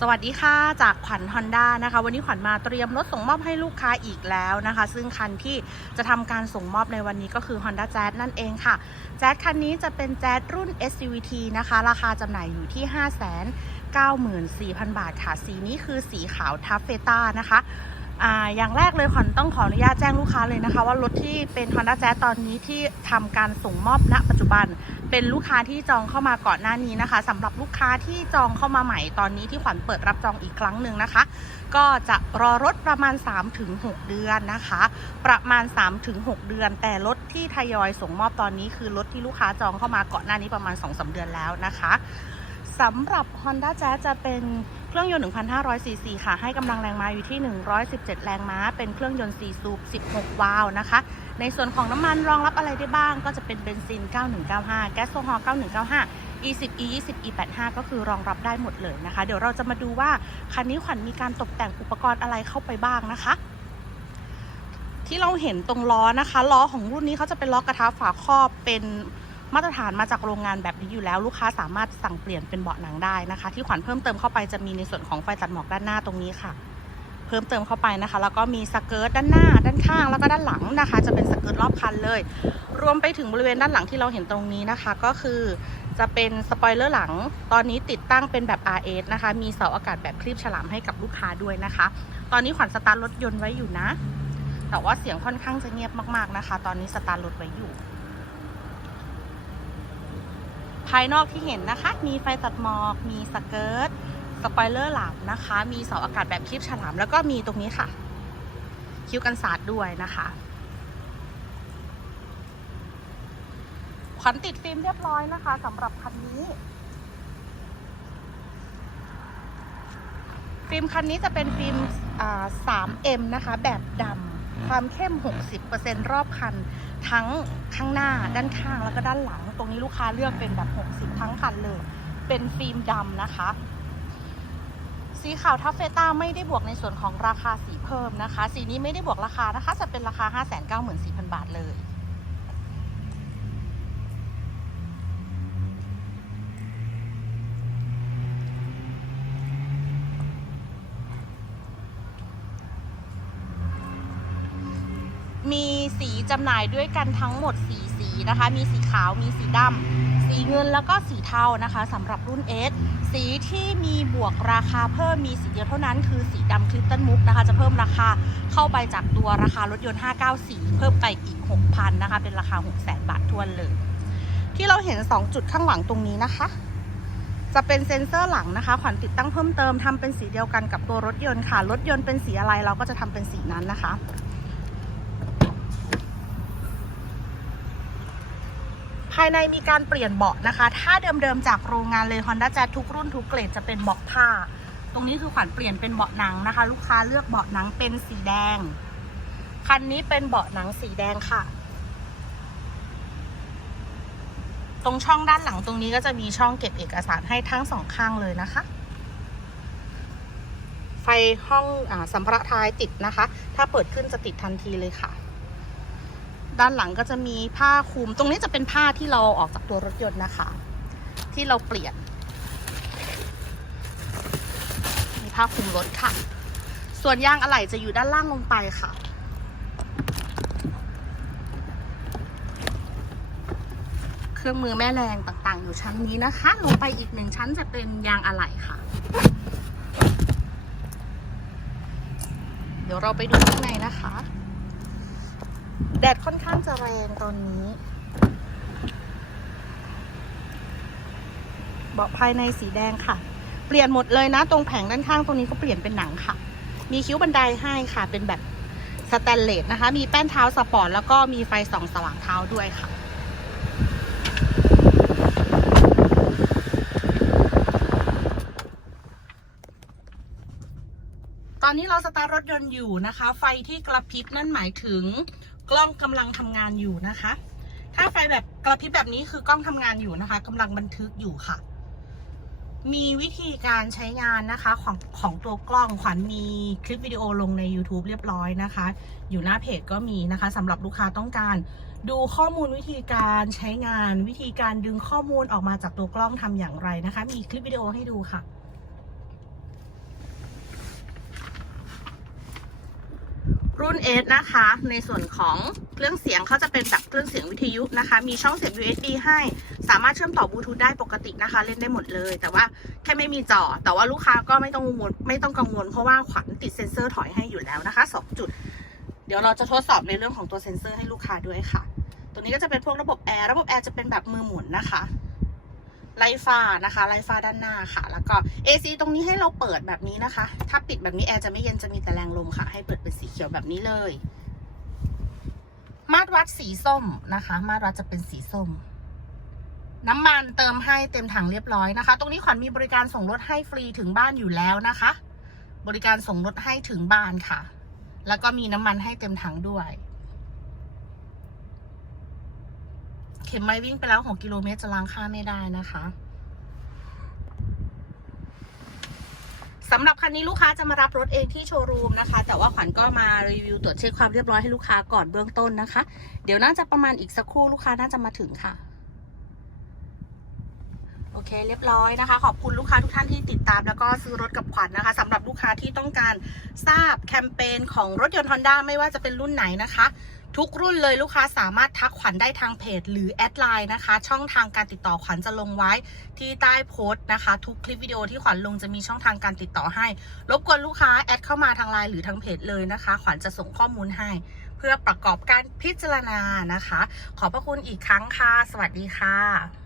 สวัสดีค่ะจากขวัญฮอนด้านะคะ วันนี้ขวัญมาเตรียมรถส่งมอบให้ลูกค้าอีกแล้วนะคะ ซึ่งคันที่จะทำการส่งมอบในวันนี้ก็คือ Honda Jazz นั่นเองค่ะ Jazz คันนี้จะเป็น Jazz รุ่น SUVT นะคะ ราคาจำหน่ายอยู่ที่ 594,000 บาทค่ะ สีนี้คือสีขาวทัฟเฟต้านะคะอย่างแรกเลยขวัญต้องขออนุญาตแจ้งลูกค้าเลยนะคะ ว่ารถที่เป็น Honda Jazz ตอนนี้ที่ทำการส่งมอบณปัจจุบัน เป็นลูกค้าที่จองเข้ามาก่อนหน้านี้นะคะสำหรับลูกค้าที่จองเข้ามาใหม่ตอนนี้ที่ขวัญเปิดรับจองอีกครั้งหนึ่งนะคะ ก็จะรอรถประมาณ 3-6 เดือนนะคะ ประมาณ 3-6 เดือน แต่รถที่ทยอยส่งมอบตอนนี้คือรถที่ลูกค้าจองเข้ามาก่อนหน้านี้ประมาณ2-3เดือนแล้วนะคะสำหรับ Honda Jazz จะเป็น เครื่องยนต์ 1,500ซีซีค่ะ ให้กำลังแรงม้าอยู่ที่ 117 แรงม้า เป็นเครื่องยนต์4สูบ 16 วาล์วนะคะ ในส่วนของน้ำมันรองรับอะไรได้บ้าง ก็จะเป็นเบนซิน 9195 แก๊สโซฮอล์ 9195 E10 E20 E85 ก็คือรองรับได้หมดเลยนะคะ เดี๋ยวเราจะมาดูว่าคันนี้ขวัญมีการตกแต่งอุปกรณ์อะไรเข้าไปบ้างนะคะ ที่เราเห็นตรงล้อนะคะ ล้อของรุ่นนี้เขาจะเป็นล้อกระทะฝาครอบเป็น มาตรฐานมาจากโรงงานแบบนี้อยู่แล้ว ลูกค้าสามารถสั่งเปลี่ยนเป็นเบาะหนังได้นะคะ ที่ขวัญเพิ่มเติมเข้าไปจะมีในส่วนของไฟตัดหมอกด้านหน้าตรงนี้ค่ะ เพิ่มเติมเข้าไปนะคะ แล้วก็มีสเกิร์ตด้านหน้า ด้านข้างแล้วก็ด้านหลังนะคะ จะเป็นสเกิร์ตรอบคันเลย รวมไปถึงบริเวณด้านหลังที่เราเห็นตรงนี้นะคะ ก็คือจะเป็นสปอยเลอร์หลัง ตอนนี้ติดตั้งเป็นแบบ RS นะคะ มีเสาอากาศแบบคลีบฉลามให้กับลูกค้าด้วยนะคะ ตอนนี้ขวัญสตาร์ทรถยนต์ไว้อยู่นะ แต่ว่าเสียงค่อนข้างจะเงียบมากๆนะคะ ตอนนี้สตาร์ทรถไว้อยู่ ภายนอกที่เห็นนะคะ มีไฟตัดหมอก มีสเกิร์ตสปอยเลอร์หลังนะคะ มีเสาอากาศแบบคลิปฉลาม แล้วก็มีตรงนี้ค่ะ คิ้วกันศาสตร์ด้วยนะคะขวัญติดฟิล์มเรียบร้อยนะคะสำหรับคันนี้ ฟิล์มคันนี้จะเป็นฟิล์ม 3M นะคะ แบบดำ ความเข้ม 60%รอบคัน ทั้งข้างหน้าด้านข้างแล้วก็ด้านหลัง ตรงนี้ลูกค้าเลือกเป็นแบบ 60 ทั้งคันเลย เป็นฟิล์มดำนะคะ สีขาวทัฟเฟต้าไม่ได้บวกในส่วนของราคาสีเพิ่มนะคะ สีนี้ไม่ได้บวกราคานะคะ จะเป็นราคา 594,000 บาทเลย มี สีจำหน่ายด้วยกันทั้งหมด 4 สีนะคะ มีสีขาว มีสีดำ สีเงินแล้วก็สีเทานะคะสำหรับรุ่น S สีที่มีบวกราคาเพิ่มมีสีเดียวเท่านั้นคือสีดำคลิปตันมุกนะคะ จะเพิ่มราคาเข้าไปจากตัวราคารถยนต์ 594 เพิ่มไปอีก 6,000นะคะ เป็นราคา 600,000 บาททวนเลย ที่เราเห็น 2 จุดข้างหลังตรงนี้นะคะจะเป็นเซ็นเซอร์หลังนะคะ ขวัญติดตั้งเพิ่มเติมทำเป็นสีเดียวกันกับตัวรถยนต์ค่ะ รถยนต์เป็นสีอะไรเราก็จะทำเป็นสีนั้นนะคะ ภายในมีการเปลี่ยนเบาะนะคะ ถ้าเดิมๆจากโรงงานเลย Honda Jazz ทุกรุ่นทุกเกรดจะเป็นเบาะผ้า ตรงนี้คือขวัญเปลี่ยนเป็นเบาะหนังนะคะ ลูกค้าเลือกเบาะหนังเป็นสีแดง คันนี้เป็นเบาะหนังสีแดงค่ะ ตรงช่องด้านหลังตรงนี้ก็จะมีช่องเก็บเอกสารให้ทั้งสองข้างเลยนะคะ ไฟห้องอสัมภาระท้ายติดนะคะ ถ้าเปิดขึ้นจะติดทันทีเลยค่ะ ด้านหลังก็จะมีผ้าคลุม ตรงนี้จะเป็นผ้าที่เราออกจากตัวรถยนต์นะคะ ที่เราเปลี่ยน มีผ้าคลุมรถค่ะ ส่วนยางอะไหล่จะอยู่ด้านล่างลงไปค่ะ เครื่องมือแม่แรงต่างๆ อยู่ชั้นนี้นะคะ ลงไปอีกหนึ่งชั้นจะเป็นยางอะไหล่ค่ะ เดี๋ยวเราไปดูข้างในนะคะ แดดค่อนข้างจะแรงตอนนี้เบาะภายในสีแดงค่ะ เปลี่ยนหมดเลยนะ ตรงแผงด้านข้างตรงนี้ก็เปลี่ยนเป็นหนังค่ะ มีคิ้วบันไดให้ค่ะ เป็นแบบสแตนเลสนะคะ มีแป้นเท้าสปอร์ตแล้วก็มีไฟส่องสว่างเท้าด้วยค่ะ อนนี้เราสตาร์ทรถยนต์อยู่นะคะ ไฟที่กระพริบนั่นหมายถึงกล้องกำลังทำงานอยู่นะคะ ถ้าไฟแบบกระพริบแบบนี้คือกล้องทำงานอยู่นะคะกำลังบันทึกอยู่ค่ะ มีวิธีการใช้งานนะคะของของตัวกล้องขวัญมีคลิปวิดีโอลงใน YouTube เรียบร้อยนะคะ อยู่หน้าเพจก็มีนะคะสำหรับลูกค้าต้องการดูข้อมูลวิธีการใช้งานวิธีการดึงข้อมูลออกมาจากตัวกล้องทำอย่างไรนะคะ มีคลิปวิดีโอให้ดูค่ะ รุ่น S นะคะ ในส่วนของเครื่องเสียงเขาจะเป็นแบบเครื่องเสียงวิทยุนะคะ มีช่องเสียบ USB ให้ สามารถเชื่อมต่อบลูทูธได้ปกตินะคะ เล่นได้หมดเลย แต่ว่าแค่ไม่มีจอ แต่ว่าลูกค้าก็ไม่ต้องกังวลไม่ต้องกังวลเพราะว่าขวัญติดเซ็นเซอร์ถอยให้อยู่แล้วนะคะ 2 จุด เดี๋ยวเราจะทดสอบในเรื่องของตัวเซ็นเซอร์ให้ลูกค้าด้วยค่ะ ตัวนี้ก็จะเป็นพวกระบบแอร์ ระบบแอร์จะเป็นแบบมือหมุนนะคะ ไลฟ้านะคะ ไลฟ้าด้านหน้าค่ะ แล้วก็ AC ตรงนี้ให้เราเปิดแบบนี้นะคะ ถ้าปิดแบบนี้แอร์จะไม่เย็นจะมีแต่แรงลมค่ะ ให้เปิดเป็นสีเขียวแบบนี้เลย มาตรวัดสีส้มนะคะ มาตรวัดจะเป็นสีส้ม น้ำมันเติมให้เต็มถังเรียบร้อยนะคะ ตรงนี้ขวัญมีบริการส่งรถให้ฟรีถึงบ้านอยู่แล้วนะคะ บริการส่งรถให้ถึงบ้านค่ะ แล้วก็มีน้ำมันให้เต็มถังด้วย เข็มไม้วิ่งไปแล้ว6กิโลเมตรจะล้างค่าไม่ได้นะคะสำหรับคันนี้ลูกค้าจะมารับรถเองที่โชว์รูมนะคะ แต่ว่าขวัญก็มารีวิวตรวจเช็คความเรียบร้อยให้ลูกค้าก่อนเบื้องต้นนะคะ เดี๋ยวน่าจะประมาณอีกสักครู่ลูกค้าน่าจะมาถึงค่ะ โอเคเรียบร้อยนะคะ ขอบคุณลูกค้าทุกท่านที่ติดตามแล้วก็ซื้อรถกับขวัญนะคะสำหรับลูกค้าที่ต้องการทราบแคมเปญของรถยนต์ Honda ไม่ว่าจะเป็นรุ่นไหนนะคะ ทุกรุ่นเลยลูกค้าสามารถทักขวัญได้ทางเพจ หรือแอดไลน์นะคะ ช่องทางการติดต่อขวัญจะลงไว้ที่ใต้โพสต์นะคะ ทุกคลิปวิดีโอที่ขวัญลงจะมีช่องทางการติดต่อให้ รบกวนลูกค้าแอดเข้ามาทางไลน์หรือทางเพจเลยนะคะ ขวัญจะส่งข้อมูลให้ เพื่อประกอบการพิจารณานะคะ ขอบพระคุณอีกครั้งค่ะ สวัสดีค่ะ